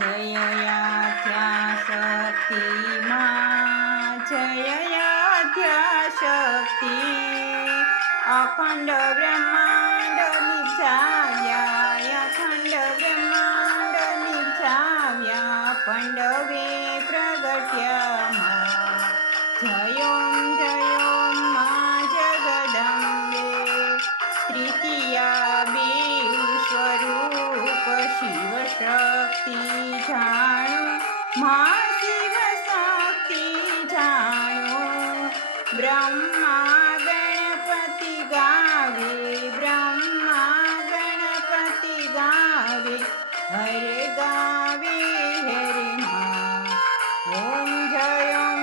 जययाध्याशक्ति मां जययाध्याशक्ति अखंड ब्रह्मांड निजाव्या अखंड ब्रह्मांड निजाव्या पंडवे प्रगट्या जयों जयों मां जगदंबे तृतीया बेउ स्वरूप शिव शक्ति जाणो मां शिव शक्ति जाणो ब्रह्मा गणपति गावे ब्रह्मा गणपति गावे हरे गावे हरे मां ओम जयं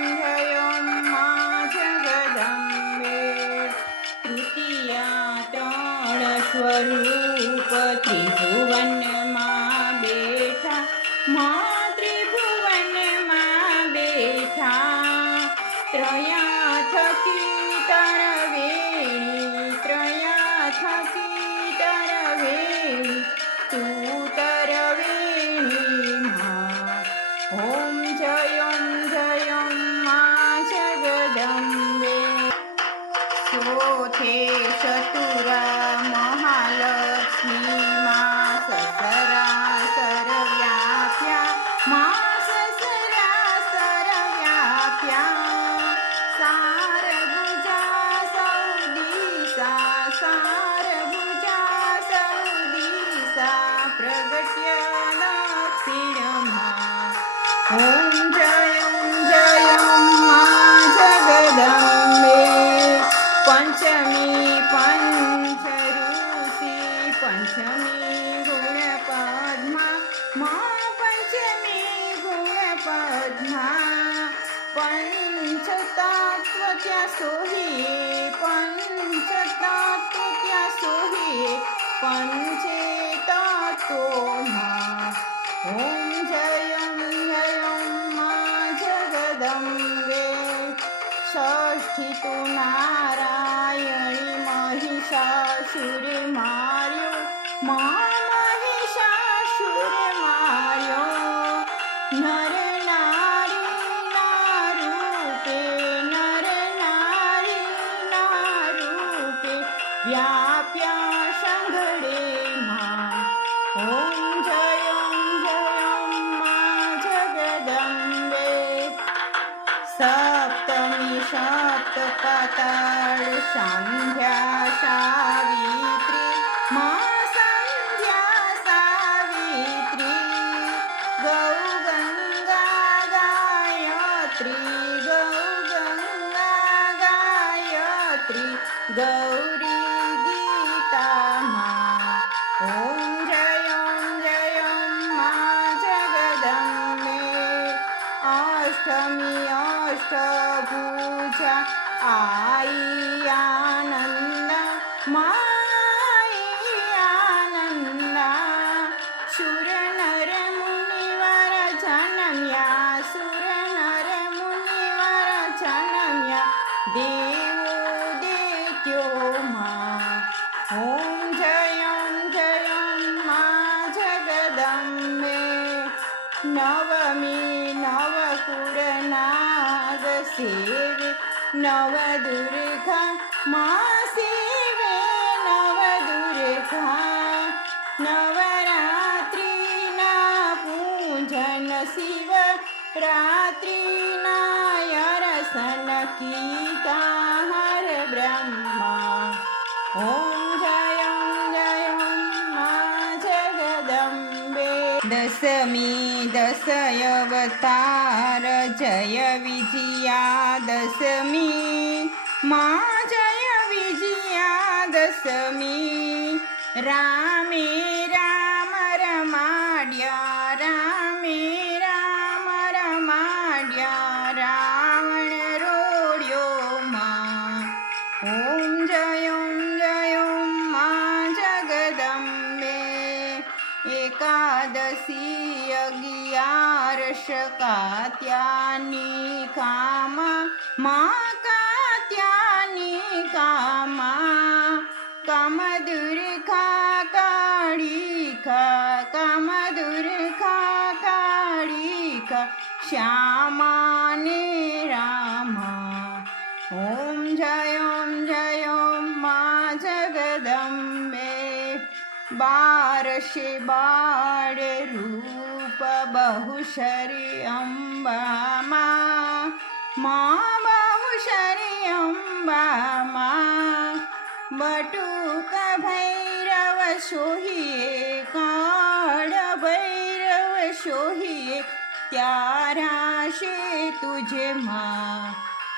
मां जगदंबे तृतीया त्रण स्वरूप त्रिभुवन मां बेठा मां त्रिभुवन मां बेठा त्रया थकी तरवेणी त्रया थकी तरवेणी तू तरवेणी मां ओम जयं मां जगदंबे सोथे चतुरा महालक्ष्मी मां ससरासर व्याप्या मां ससरासर व्याप्या सारभुजा सौदिशा सारभुजा सौदिशा प्रगट्य दक्षिणमा ओम जयं मां जगदंबे पंचमी पंचरूसी पंचमी गुण पद्मा मां पंचमी गुण पद्मा पंचतत्व त्या सोहिये पंचतत्व त्या सोहिये पंचे तत्व मां ओम जयं मां जगदंबे षष्ठी तू नारायणी महिषासुर मार्यो मां महिषासुर मार्यो नर नारी नारूपे नर नारी नारूपे व्याप्या संघडे मां ओम जयं मां जगदंबे सप्तमी सप्तपाताळ संध्या सावित्री मां संध्या सावित्री गौ गंगा गायत्री गौ गंगा गायत्री गौरी गीता मां ओम जयं मां जगदंबे अष्टमी अष्टभुजा आई आनंदा माई आनंदा सुर नर मुनिवर जनम्या सुर नर मुनिवर जनम्या देवो देत्यो मां ओम जयं मां जगदंबे नवमी नवकुर नाग सेवे नवदुर्गा मां सेवे नवदुर्गा नवरात्रि ना पूजन शिव रात्रि ना यरसन कीता हर ब्रह्मा ओम जयं मां जगदंबे दशमी दशयवतार जय विजया दशमी मां जय विजया दशमी रामे राम रमाड्या रामे राम रमाड्या रावण रोड्यो मां ओम जयं मां जगदंबे एकादशी 11 कात्यानी कामा मां कात्यानी कामा कामदुर्गा काळिका कामदुर्गा श्यामाने रामा ॐ जय मा जगदम्बे बारशे बाळ रूप बहुशरी अंबा मा बहुशरी अंबा मा बटुक भैरव सोहिये काळ भैरव सोहिये त्याराशे तुझे मा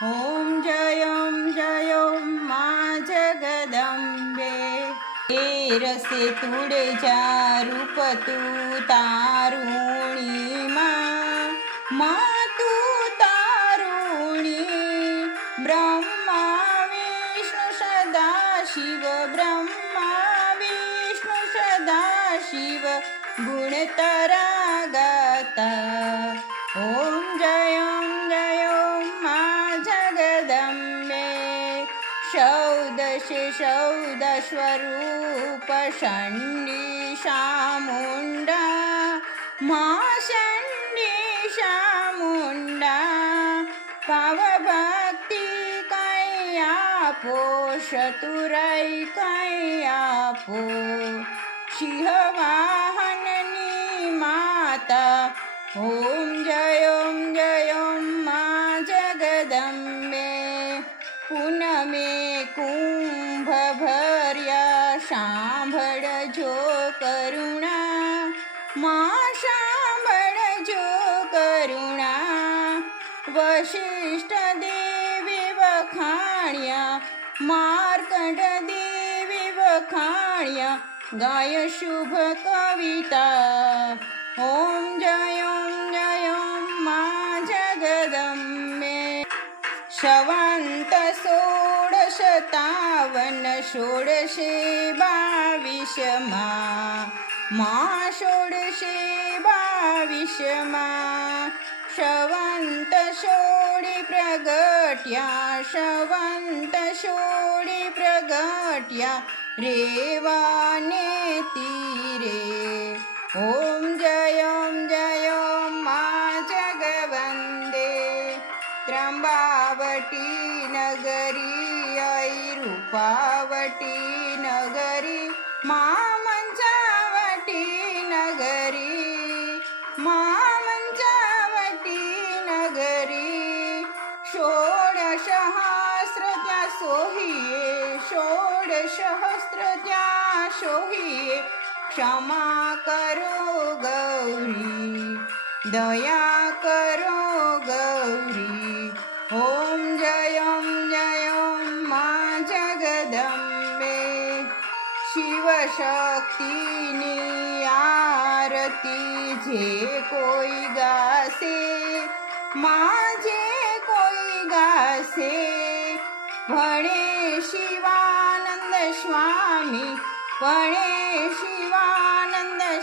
ॐ जय मा जगदम्बे रसे तुळेच्या रूप तू तारुणी मा तू तारुणी ब्रह्मा विष्णू सदाशिव ब्रह्मा विष्णू सदाशिव गुणतरागता ॐ जय मा जगदम्बे शौदशे स्वरूप षण्डी शामुण्डा मा षण्डी शामुण्डा पावभक्ति कैयापो चतुराई कैयापो सिंहवाहननी माता ॐ जय मा जगदम्बे पूनमे कुंभ भर्या सांभळजो करुणा मा सांभळजो करुणा वशिष्ठ देवी वखाण्या मार्कंड देवी वखाण्या गाय शुभ कविता ॐ जय मा जगदम्बे शवंत 1657 1622 मा 1622 शवंत सोडी प्रगट्या रेवाने तीरे ॐ जय मा जगवंदे त्र्यंबावटी नगरी रूपावटी नगरी मा मंचावटी नगरी मा मंचावटी नगरी षोडशहस्रत्या सोहिये क्षमा करो गौरी दया करो गौरी ॐ जय मा जगदम्बे शिवशक्तिनी आरती जे कोई गासे माझे कोई गासे भणे शिवानंद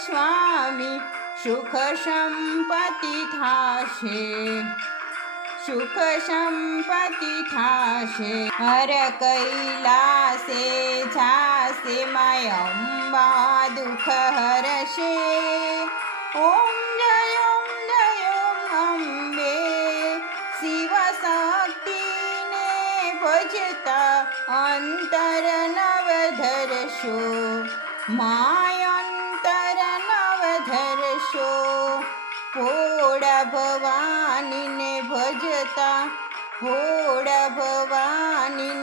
स्वामी सुख संपत्ति थाशे हर कैलासे झासे माय अंबा दुख हरशे ॐ जय अंबे शिवशक्तीने भजता अंतर नवधरशो माय अंतर नवधरशो पोड़ा भवानी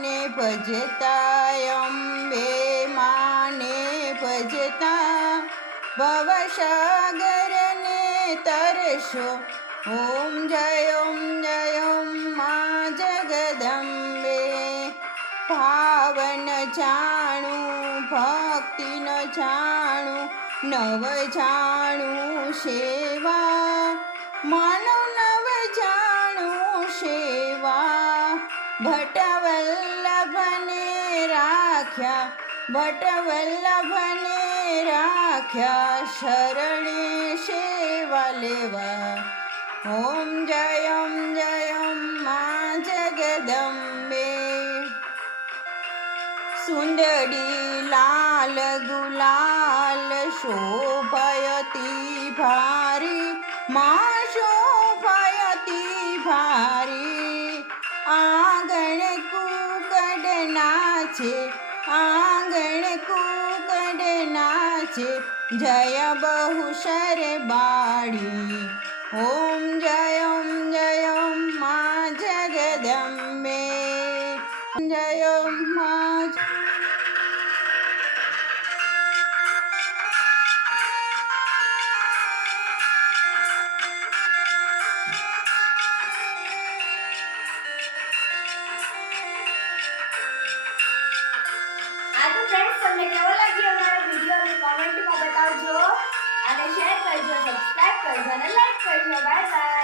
ने भजता अम्बे माने भजता भवसागर ने तरसो ॐ जय मा जगदम्बे भावन जाणू भक्ति न जाणू नव जाणू सेवा मानव नव जाणू सेवा भटवल्लभने राख्या शरणे सेवा लेवा ॐ जय मा जगदम्बे सुंदरी लाल गुलाल शोभयती भारी मा शोभय છે, આંગણ કુકડ નાચે, જય બહુશર બાળી. ઓમ જય મા જગદંબે, જય મા. તમને કેવો લાગ્યો અમારો વિડિયો અમને કોમેન્ટમાં બતાવજો અને શેર કરજો, સબસ્ક્રાઇબ કરજો અને લાઈક કરજો. Bye bye.